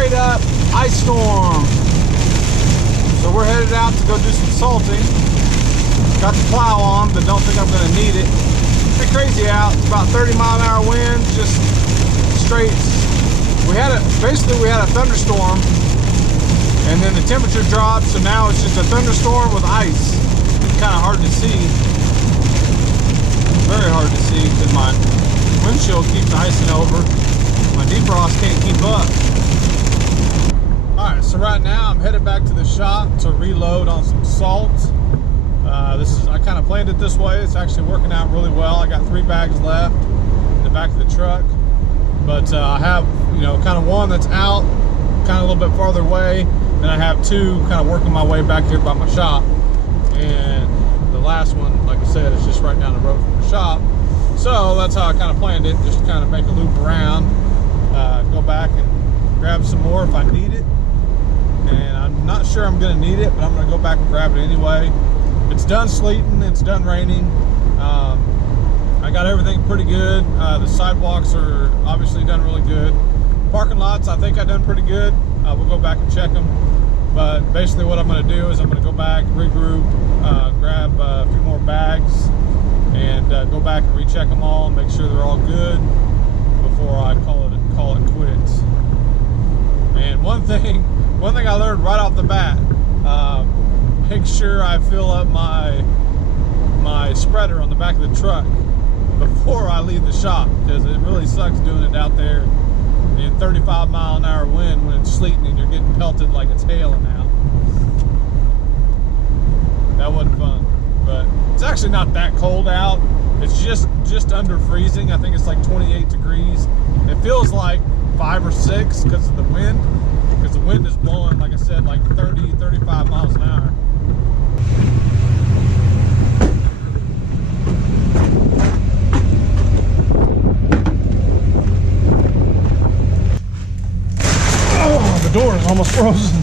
straight up ice storm. So we're headed out to go do some salting. Got the plow on, but don't think I'm gonna need it. Pretty crazy out. It's about 30-mile-an-hour wind, just straight. Basically we had a thunderstorm, and then the temperature dropped, so now it's just a thunderstorm with ice. It's kind of hard to see. Very hard to see because my windshield keeps icing over. My defrost can't keep up. Alright, so right now I'm headed back to the shop to reload on some salt. I kind of planned it this way. It's actually working out really well. I got 3 bags left in the back of the truck. But I have, kind of one that's out, kind of a little bit farther away. Then I have 2 kind of working my way back here by my shop. And the last one, like I said, is just right down the road from the shop. So that's how I kind of planned it, just to kind of make a loop around, go back and grab some more if I need it. And I'm not sure I'm going to need it, but I'm going to go back and grab it anyway. It's done sleeting, it's done raining. I got everything pretty good. The sidewalks are obviously done really good. Parking lots, I think I done pretty good. We'll go back and check them. But basically what I'm going to do is I'm going to go back, regroup, grab a few more bags, and go back and recheck them all and make sure they're all good before I call it quits. And one thing I learned right off the bat, make sure I fill up my spreader on the back of the truck before I leave the shop, because it really sucks doing it out there in 35-mile-an-hour wind when it's sleeting and you're getting pelted like it's hailing out. That wasn't fun, but it's actually not that cold out. It's just under freezing. I think it's like 28 degrees. It feels like 5 or 6 because of the wind, because the wind is blowing, like I said, like 30, 35 miles an hour. The door is almost frozen.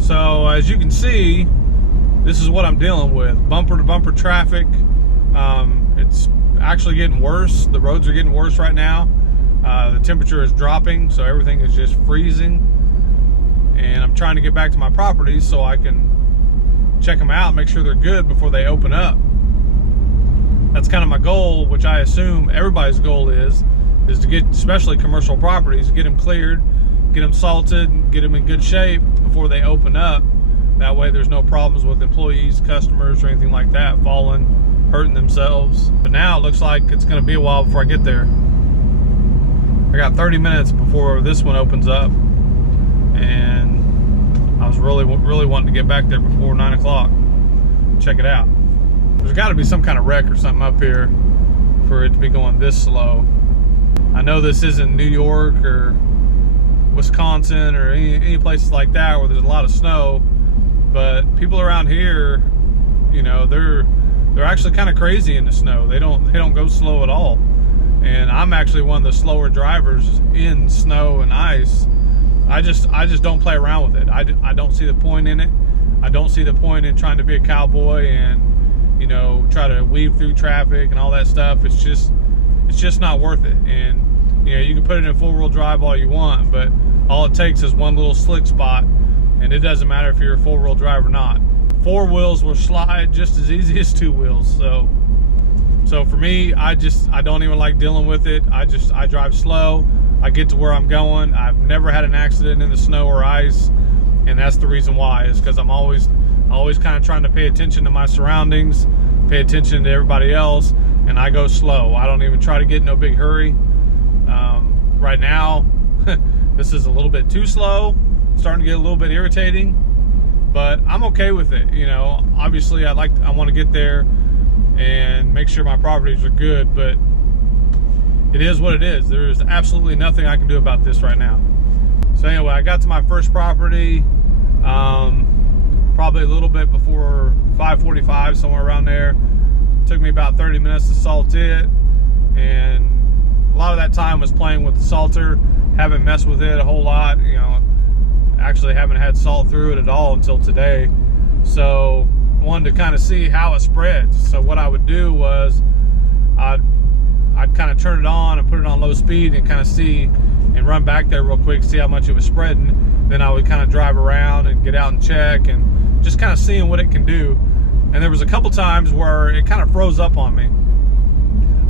So as you can see, this is what I'm dealing with. Bumper to bumper traffic. It's actually getting worse. The roads are getting worse right now. The temperature is dropping, so everything is just freezing. And I'm trying to get back to my properties so I can check them out, make sure they're good before they open up. That's kind of my goal, which I assume everybody's goal is to get, especially commercial properties, get them cleared, get them salted, get them in good shape before they open up. That way there's no problems with employees, customers, or anything like that falling, hurting themselves. But now it looks like it's going to be a while before I get there. I got 30 minutes before this one opens up, and I was really wanting to get back there before 9 o'clock. Check it out. There's got to be some kind of wreck or something up here for it to be going this slow. I know this isn't New York or Wisconsin or any places like that where there's a lot of snow, but people around here, they're actually kind of crazy in the snow. They don't go slow at all. And I'm actually one of the slower drivers in snow and ice. I just don't play around with it. I don't see the point in it. I don't see the point in trying to be a cowboy and try to weave through traffic and all that stuff. It's just not worth it. And you can put it in 4-wheel drive all you want, but all it takes is one little slick spot, and it doesn't matter if you're a 4-wheel drive or not. 4 wheels will slide just as easy as 2 wheels. So for me, I don't even like dealing with it. I drive slow. I get to where I'm going. I've never had an accident in the snow or ice, and that's the reason why, is because I'm always kind of trying to pay attention to my surroundings, pay attention to everybody else, and I go slow. I don't even try to get in no big hurry. Right now, this is a little bit too slow, starting to get a little bit irritating, but I'm okay with it. Obviously I want to get there and make sure my properties are good, but it is what it is. There is absolutely nothing I can do about this right now. So anyway, I got to my first property probably a little bit before 5:45, somewhere around there. It took me about 30 minutes to salt it, and a lot of that time was playing with the salter. Haven't messed with it a whole lot, you know. Actually haven't had salt through it at all until today. So wanted to kind of see how it spreads. So what I would do was I'd kind of turn it on and put it on low speed and kind of see and run back there real quick, see how much it was spreading. Then I would kind of drive around and get out and check and just kind of seeing what it can do. And there was a couple times where it kind of froze up on me.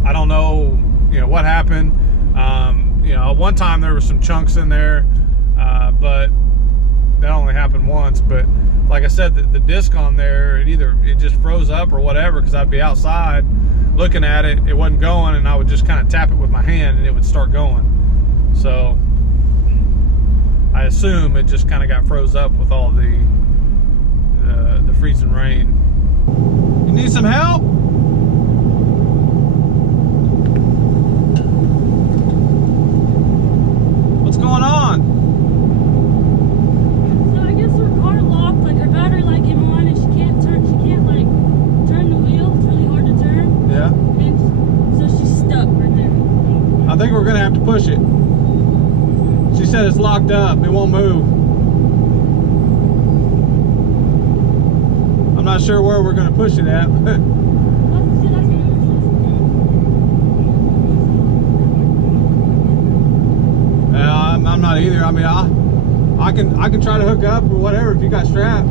I don't know, you know, what happened. You know, one time there were some chunks in there, but that only happened once. But like I said, the disc on there, it just froze up or whatever, because I'd be outside looking at it, it wasn't going, and I would just kind of tap it with my hand and it would start going. So I assume it just kind of got froze up with all the freezing rain. You need some help? What's going on? So I guess her car locked, like her battery light came on and she can't like turn the wheel. It's really hard to turn. Yeah. And so she's stuck right there. I think we're gonna have to push it. She said it's locked up, it won't move. I'm not sure where we're gonna push it at, but I'm not either. I mean, I can try to hook up or whatever if you got straps.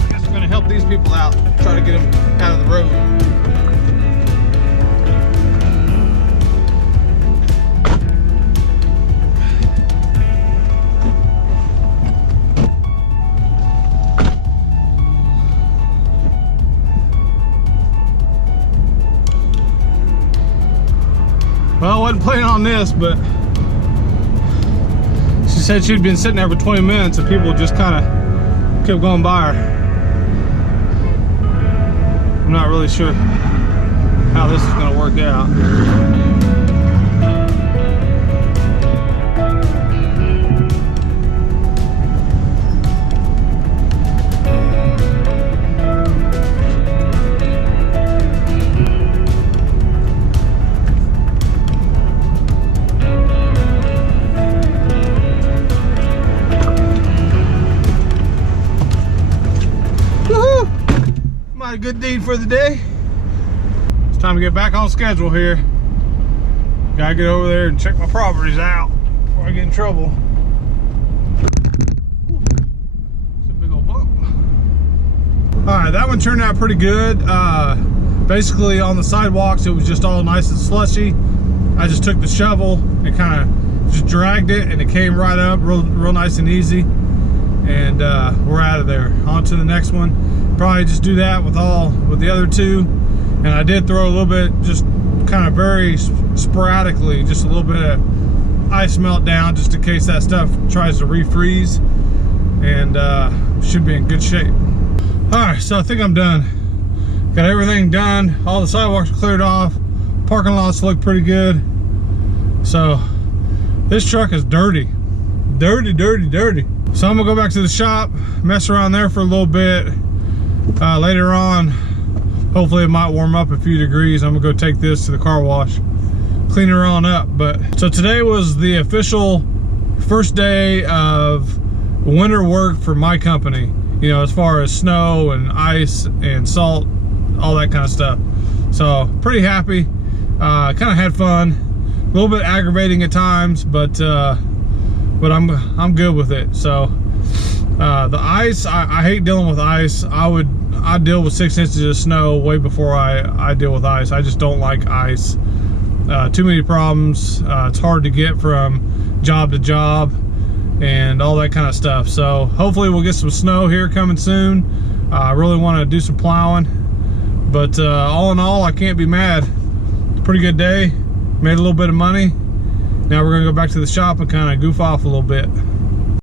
I guess we're gonna help these people out, try to get them out of the road. Well, I wasn't planning on this, but she said she'd been sitting there for 20 minutes and people just kind of kept going by her. I'm not really sure how this is going to work out. A good deed for the day. It's time to get back on schedule here. Gotta get over there and check my properties out before I get in trouble. It's a big old bump. Alright, that one turned out pretty good. Basically on the sidewalks it was just all nice and slushy. I just took the shovel and kind of just dragged it and it came right up real nice and easy. And we're out of there. On to the next one. Probably just do that with the other two. And I did throw a little bit, just kind of very sporadically, just a little bit of ice melt down just in case that stuff tries to refreeze. And should be in good shape. Alright, so I think I'm done. Got everything done. All the sidewalks are cleared off. Parking lots look pretty good. So this truck is dirty. Dirty, dirty, dirty. So I'm gonna go back to the shop, mess around there for a little bit. Later on, hopefully it might warm up a few degrees. I'm gonna go take this to the car wash, clean her on up. But so today was the official first day of winter work for my company. You know, as far as snow and ice and salt, all that kind of stuff. So pretty happy. Kind of had fun. A little bit aggravating at times, but I'm good with it. So the ice, I hate dealing with ice. I deal with 6 inches of snow way before I deal with ice. I just don't like ice. Too many problems. It's hard to get from job to job and all that kind of stuff. So hopefully we'll get some snow here coming soon. I really want to do some plowing, but all in all, I can't be mad. It's a pretty good day. Made a little bit of money. Now we're gonna go back to the shop and kind of goof off a little bit.